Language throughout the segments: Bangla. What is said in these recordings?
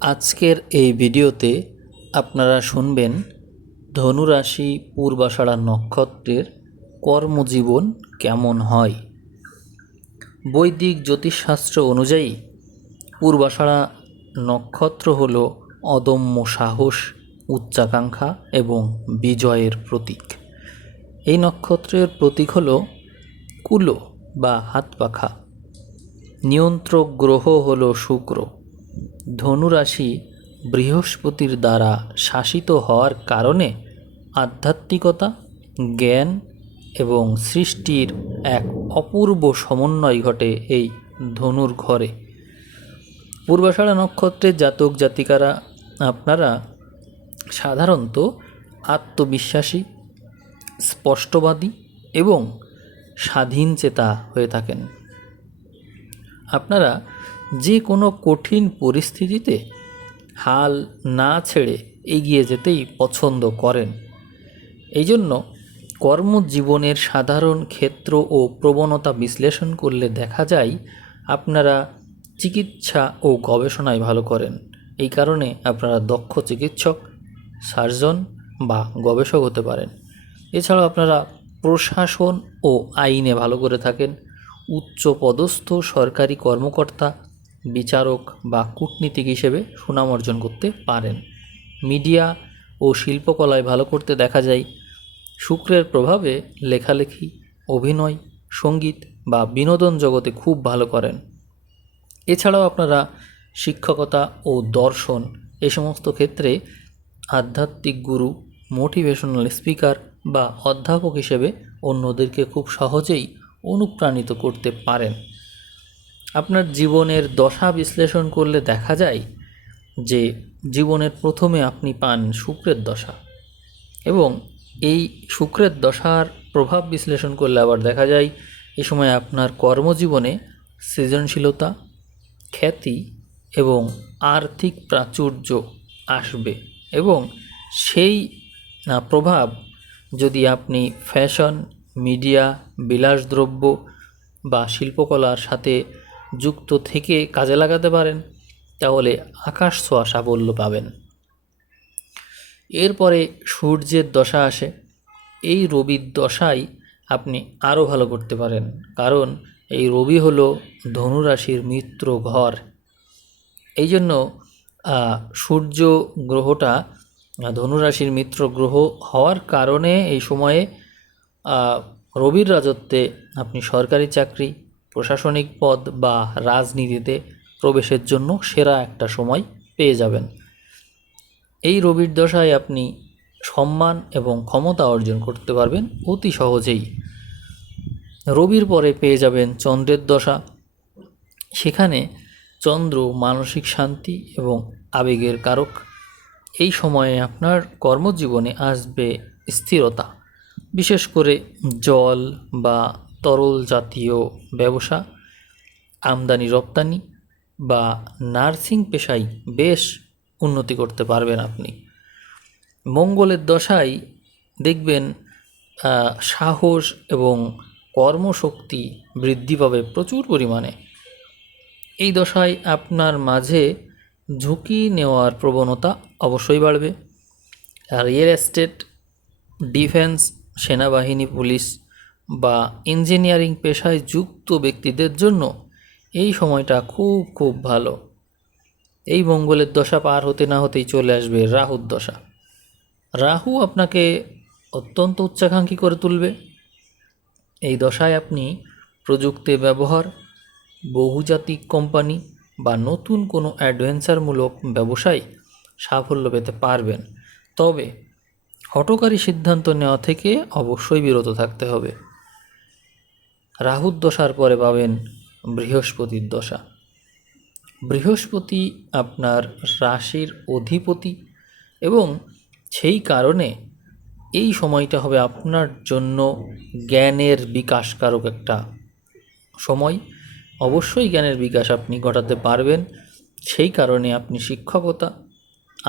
আজকের এই ভিডিওতে আপনারা শুনবেন ধনুরাশি পূর্বাষাঢ়া নক্ষত্রের কর্মজীবন কেমন হয়। বৈদিক জ্যোতিষশাস্ত্র অনুযায়ী পূর্বাষাঢ়া নক্ষত্র হল অদম্য সাহস, উচ্চাকাঙ্ক্ষা এবং বিজয়ের প্রতীক। এই নক্ষত্রের প্রতীক হল কুলো বা হাতপাখা। নিয়ন্ত্রক গ্রহ হল শুক্র। ধনুরাশি বৃহস্পতির দ্বারা শাসিত হওয়ার কারণে আধ্যাত্মিকতা, জ্ঞান এবং সৃষ্টির এক অপূর্ব সমন্বয় ঘটে এই ধনুর ঘরে। পূর্বাষাঢ়া নক্ষত্রের জাতক জাতিকারা আপনারা সাধারণত আত্মবিশ্বাসী, স্পষ্টবাদী এবং স্বাধীনচেতা হয়ে থাকেন। আপনারা যে কোনো কঠিন পরিস্থিতিতে হাল না ছেড়ে এগিয়ে যেতেই পছন্দ করেন। এই জন্য কর্মজীবনের সাধারণ ক্ষেত্র ও প্রবণতা বিশ্লেষণ করলে দেখা যায় আপনারা চিকিৎসা ও গবেষণায় ভালো করেন। এই কারণে আপনারা দক্ষ চিকিৎসক, সার্জন বা গবেষক হতে পারেন। এছাড়াও আপনারা প্রশাসন ও আইনে ভালো করে থাকেন। উচ্চ পদস্থ সরকারি কর্মকর্তা, বিচারক বা কূটনীতিক হিসেবে সুনাম অর্জন করতে পারেন। মিডিয়া ও শিল্পকলায় ভালো করতে দেখা যায়। শুক্রের প্রভাবে লেখালেখি, অভিনয়, সঙ্গীত বা বিনোদন জগতে খুব ভালো করেন। এছাড়াও আপনারা শিক্ষকতা ও দর্শন এই সমস্ত ক্ষেত্রে আধ্যাত্মিক গুরু, মোটিভেশনাল স্পিকার বা অধ্যাপক হিসেবে অন্যদেরকে খুব সহজেই অনুপ্রাণিত করতে পারেন। আপনার জীবনের দশা বিশ্লেষণ করলে দেখা যায় যে জীবনের প্রথমে আপনি পান শুক্রের দশা, এবং এই শুক্রের দশার প্রভাব বিশ্লেষণ করলে আবার দেখা যায় এ সময় আপনার কর্মজীবনে সৃজনশীলতা, খ্যাতি এবং আর্থিক প্রাচুর্য আসবে। এবং সেই প্রভাব যদি আপনি ফ্যাশন, মিডিয়া, বিলাসদ্রব্য বা শিল্পকলার সাথে যুক্ত থেকে কাজে লাগাতে পারেন, তাহলে আকাশ ছোঁয়া সাফল্য পাবেন। এরপরে সূর্যের দশা আসে। এই রবির দশায় আপনি আরও ভালো করতে পারেন, কারণ এই রবি হলো ধনুরাশির মিত্র ঘর। এই জন্য সূর্য গ্রহটা ধনুরাশির মিত্র গ্রহ হওয়ার কারণে এই সময়ে রবির রাজত্বে আপনি সরকারি চাকরি, প্রশাসনিক পদ বা রাজনীতিতে প্রবেশের জন্য সেরা একটা সময় পেয়ে যাবেন। এই রবির দশায় আপনি সম্মান এবং ক্ষমতা অর্জন করতে পারবেন অতি সহজেই। রবির পরে পেয়ে যাবেন চন্দ্রের দশা। সেখানে চন্দ্র মানসিক শান্তি এবং আবেগের কারক। এই সময়ে আপনার কর্মজীবনে আসবে স্থিরতা, বিশেষ করে জল বা তরল জাতীয় ব্যবসা, আমদানি রপ্তানি বা নার্সিং পেশায় বেশ উন্নতি করতে পারবেন আপনি। মঙ্গলের দশায় দেখবেন সাহস এবং কর্মশক্তি বৃদ্ধি পাবে প্রচুর পরিমাণে। এই দশায় আপনার মাঝে ঝুঁকি নেওয়ার প্রবণতা অবশ্যই বাড়বে। রিয়েল এস্টেট, ডিফেন্স, সেনাবাহিনী, পুলিশ বা ইঞ্জিনিয়ারিং পেশায় যুক্ত ব্যক্তিদের জন্য এই সময়টা খুব খুব ভালো। এই মঙ্গলের দশা পার হতে না হতেই চলে আসবে রাহুর দশা। রাহু আপনাকে অত্যন্ত উচ্চাকাঙ্ক্ষী করে তুলবে। এই দশায় আপনি প্রযুক্তি ব্যবহার, বহুজাতিক কোম্পানি বা নতুন কোনো অ্যাডভেঞ্চারমূলক ব্যবসায় সাফল্য পেতে পারবেন। তবে হঠকারী সিদ্ধান্ত নেওয়া থেকে অবশ্যই বিরত থাকতে হবে। রাহুর দশার পরে পাবেন বৃহস্পতির দশা। বৃহস্পতি আপনার রাশির অধিপতি এবং সেই কারণে এই সময়টা হবে আপনার জন্য জ্ঞানের বিকাশকারক একটা সময়। অবশ্যই জ্ঞানের বিকাশ আপনি ঘটাতে পারবেন। সেই কারণে আপনি শিক্ষকতা,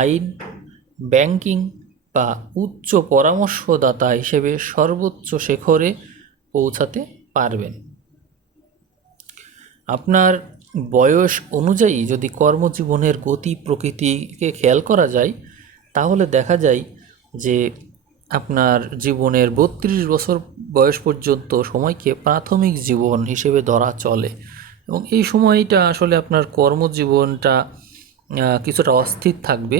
আইন, ব্যাংকিং বা উচ্চ পরামর্শদাতা হিসেবে সর্বোচ্চ শিখরে পৌঁছাতে পারবেন। আপনার বয়স অনুযায়ী যদি কর্মজীবনের গতি প্রকৃতিকে খেয়াল করা যায়, তাহলে দেখা যায় যে আপনার জীবনের 32 বছর বয়স পর্যন্ত সময়কে প্রাথমিক জীবন হিসেবে ধরা চলে। এবং এই সময়টা আসলে আপনার কর্মজীবনটা কিছুটা অস্থির থাকবে।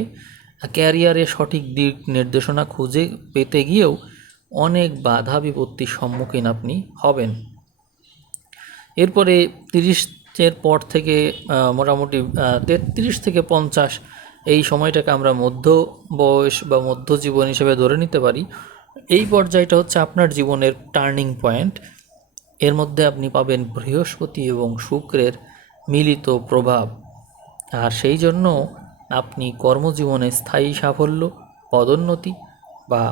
ক্যারিয়ারে সঠিক দিক নির্দেশনা খুঁজে পেতে গিয়েও অনেক বাধা বিপত্তির সম্মুখীন আপনি হবেন। এরপরে 30-এর পর থেকে মোটামুটি 33 থেকে 50 এই সময়টাকে আমরা মধ্য বয়স বা মধ্য জীবন হিসেবে ধরে নিতে পারি। এই পর্যায়টা হচ্ছে আপনার জীবনের টার্নিং পয়েন্ট। এর মধ্যে আপনি পাবেন বৃহস্পতি এবং শুক্রের মিলিত প্রভাব, আর সেই জন্য আপনি কর্মজীবনে স্থায়ী সাফল্য, পদোন্নতি বা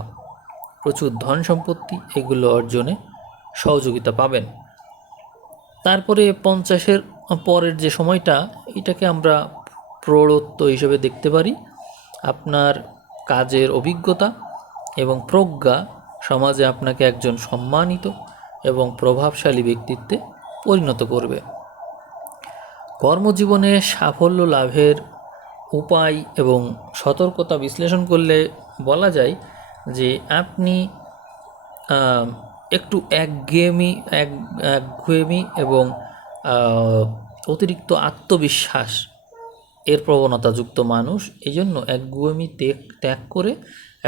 প্রচুর ধন সম্পত্তি এগুলো অর্জনে সহযোগিতা পাবেন। তারপরে 50-এর পরের যে সময়টা, এটাকে আমরা প্রৌঢ়ত্ব হিসেবে দেখতে পারি। আপনার কাজের অভিজ্ঞতা এবং প্রজ্ঞা সমাজে আপনাকে একজন সম্মানিত এবং প্রভাবশালী ব্যক্তিত্বে পরিণত করবে। কর্মজীবনে সাফল্য লাভের উপায় এবং সতর্কতা বিশ্লেষণ করলে বলা যায় যে আপনি একটু একঘেয়েমি এবং অতিরিক্ত আত্মবিশ্বাস এর প্রবণতাযুক্ত মানুষ। এই জন্য একগুয়েমি ত্যাগ করে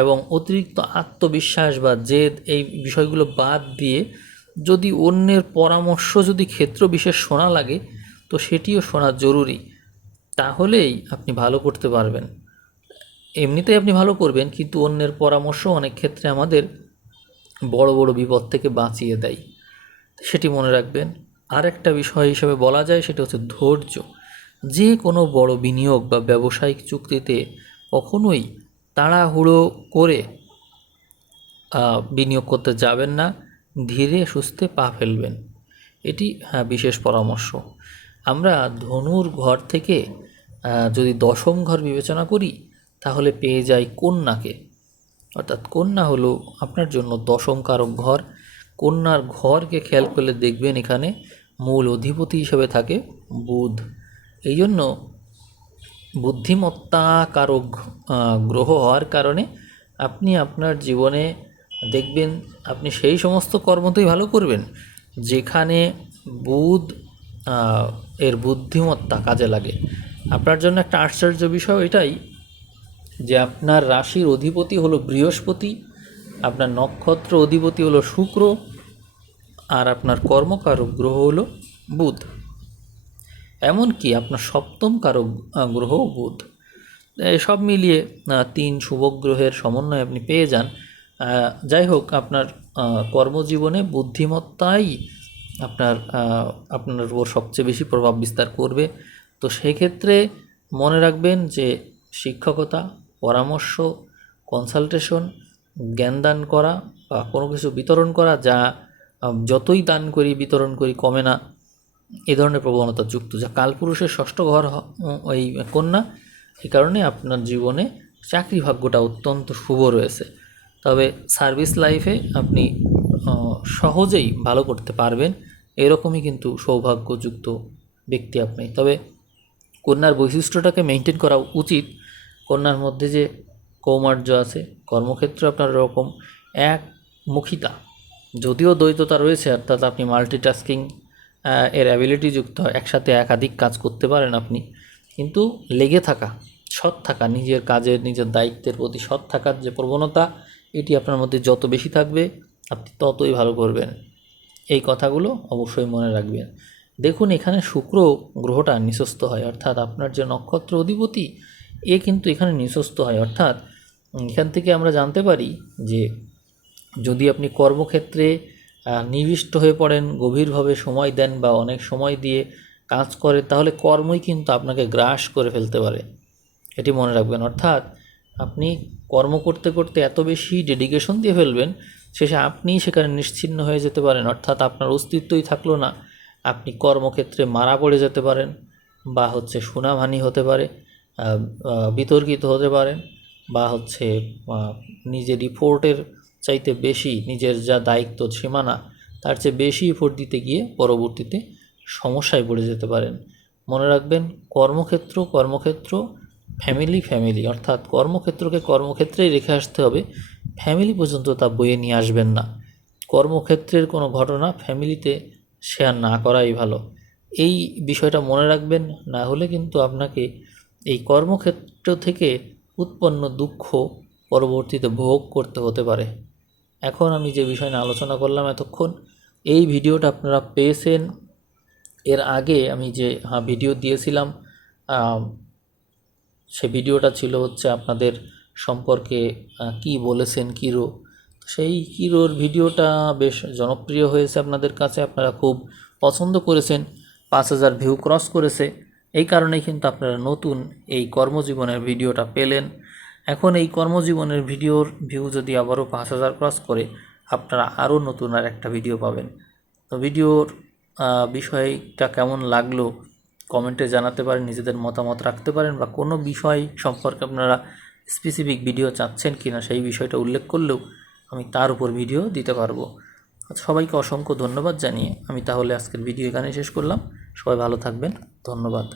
এবং অতিরিক্ত আত্মবিশ্বাস বা জেদ এই বিষয়গুলো বাদ দিয়ে যদি অন্যের পরামর্শ যদি ক্ষেত্র বিশেষ শোনা লাগে, তো সেটিও শোনা জরুরি। তাহলেই আপনি ভালো করতে পারবেন। এমনিতেই আপনি ভালো করবেন, কিন্তু অন্যের পরামর্শ অনেক ক্ষেত্রে আমাদের বড় বড় বিপদ থেকে বাঁচিয়ে দেয়, সেটি মনে রাখবেন। আর একটা বিষয় হিসেবে বলা যায় সেটা হচ্ছে ধৈর্য। যে কোনো বড় বিনিয়োগ বা ব্যবসায়িক চুক্তিতে কখনোই তাড়াহুড়ো করে বিনিয়োগ করতে যাবেন না, ধীরে সুস্থে পা ফেলবেন। এটি বিশেষ পরামর্শ। আমরা ধনুর ঘর থেকে যদি দশম ঘর বিবেচনা করি, তাহলে পেয়ে যাই কন্যাকে। অর্থাৎ কন্যা হলো আপনার জন্য দশম কারক ঘর। কন্যার ঘরকে খেয়াল করলে দেখবেন এখানে মূল অধিপতি হিসেবে থাকে বুধ। এই জন্য বুদ্ধিমত্তা কারক গ্রহ হওয়ার কারণে আপনি আপনার জীবনে দেখবেন আপনি সেই সমস্ত কর্মতেই ভালো করবেন যেখানে বুধ এর বুদ্ধিমত্তা কাজে লাগে। আপনার জন্য একটা আশ্চর্য বিষয় এটাই যে আপনার রাশির অধিপতি হলো বৃহস্পতি, আপনার নক্ষত্র অধিপতি হলো শুক্র, আর আপনার কর্মকারক গ্রহ হলো বুধ। এমনকি আপনার সপ্তম কারক গ্রহ বুধ। সব মিলিয়ে 3 শুভ গ্রহের সমন্বয় আপনি পেয়ে যান। যাই হোক, আপনার কর্মজীবনে বুদ্ধিমত্তাই আপনার উপর সবচেয়ে বেশি প্রভাব বিস্তার করবে। তো সেক্ষেত্রে মনে রাখবেন যে শিক্ষকতা, পরামর্শ, কনসালটেশন, জ্ঞানদান করা বা কোনো কিছু বিতরণ করা, যা যতই দান করি বিতরণ করি কমে না, এ ধরনের প্রবণতা যুক্ত, যা কালপুরুষের ষষ্ঠ ঘর ওই কন্যা। এই কারণে আপনার জীবনে চাকরি ভাগ্যটা অত্যন্ত শুভ রয়েছে। তবে সার্ভিস লাইফে আপনি সহজেই ভালো করতে পারবেন, এরকমই কিন্তু সৌভাগ্যযুক্ত ব্যক্তি আপনি। তবে কন্যার বৈশিষ্ট্যটাকে মেনটেন করা উচিত। কন্যার মধ্যে যে কৌমার্য আছে, কর্মক্ষেত্রে আপনার এরকম একমুখিতা, যদিও দ্বৈততা রয়েছে, অর্থাৎ আপনি মাল্টিটাস্কিং এর অ্যাবিলিটি যুক্ত, একসাথে একাধিক কাজ করতে পারেন আপনি, কিন্তু লেগে থাকা, সৎ থাকা, নিজের কাজের নিজের দায়িত্বের প্রতি সৎ থাকার যে প্রবণতা, এটি আপনার মধ্যে যত বেশি থাকবে আপনি ততই ভালো করবেন। এই কথাগুলো অবশ্যই মনে রাখবেন। দেখুন, এখানে শুক্র গ্রহটা নিঃস্ত হয়, অর্থাৎ আপনার যে নক্ষত্র অধিপতি এ কিন্তু এখানে নিঃস্ত হয়। অর্থাৎ এখান থেকে আমরা জানতে পারি যে যদি আপনি কর্মক্ষেত্রে নিবিষ্ট হয়ে পড়েন, গভীরভাবে সময় দেন বা অনেক সময় দিয়ে কাজ করে, তাহলে কর্মই কিন্তু আপনাকে গ্রাস করে ফেলতে পারে, এটি মনে রাখবেন। অর্থাৎ আপনি কর্ম করতে করতে এত বেশি ডেডিকেশন দিয়ে ফেলবেন, শেষে আপনিই সেখানে নিশ্চিহ্ন হয়ে যেতে পারেন, অর্থাৎ আপনার অস্তিত্বই থাকলো না। আপনি কর্মক্ষেত্রে মারা পড়ে যেতে পারেন, বা সুনামহানি হতে পারে, বিতর্কিত হতে পারেন, বা নিজের রিপোর্টের চাইতে বেশি নিজের যা দায়িত্ব সীমানা তার চেয়ে বেশি এফোর্ট দিতে গিয়ে পরবর্তীতে সমস্যায় পড়ে যেতে পারেন। মনে রাখবেন, কর্মক্ষেত্র, ফ্যামিলি, অর্থাৎ কর্মক্ষেত্রকে কর্মক্ষেত্রেই রেখে আসতে হবে, ফ্যামিলি পর্যন্ত তা বয়ে নিয়ে আসবেন না। কর্মক্ষেত্রের কোনো ঘটনা ফ্যামিলিতে শেয়ার না করাই ভালো। এই বিষয়টা মনে রাখবেন, না হলে কিন্তু আপনাকে এই কর্মক্ষেত্র থেকে উৎপন্ন দুঃখ পরবর্তীতে ভোগ করতে হতে পারে। এখন আমি যে বিষয় নিয়ে আলোচনা করলাম এতক্ষণ, এই ভিডিওটা আপনারা পেয়েছেন। এর আগে আমি যে ভিডিও দিয়েছিলাম, সে ভিডিওটা ছিল হচ্ছে আপনাদের সম্পর্কে কি বলেছেন কিরো। সেই কিরোর ভিডিওটা বেশ জনপ্রিয় হয়েছে আপনাদের কাছে, আপনারা খুব পছন্দ করেছেন, 5,000 ভিউ ক্রস করেছে। এই কারণেই কিন্তু আপনারা নতুন এই কর্মজীবনের ভিডিওটা পেলেন। এখন এই কর্মজীবনের ভিডিওর ভিউ যদি আবারও 5,000 ক্রস করে, আপনারা আরও নতুন আর একটা ভিডিও পাবেন। তো ভিডিওর বিষয়টা কেমন লাগলো কমেন্টে জানাতে পারেন, নিজেদের মতামত রাখতে পারেন, বা কোনো বিষয় সম্পর্কে আপনারা স্পেসিফিক ভিডিও চাচ্ছেন কি না সেই বিষয়টা উল্লেখ করলেও আমি তার উপর ভিডিও দিতে পারবো। সবাইকে অসংখ্য ধন্যবাদ জানিয়ে আমি তাহলে আজকের ভিডিও এখানে শেষ করলাম। সবাই ভালো থাকবেন, ধন্যবাদ।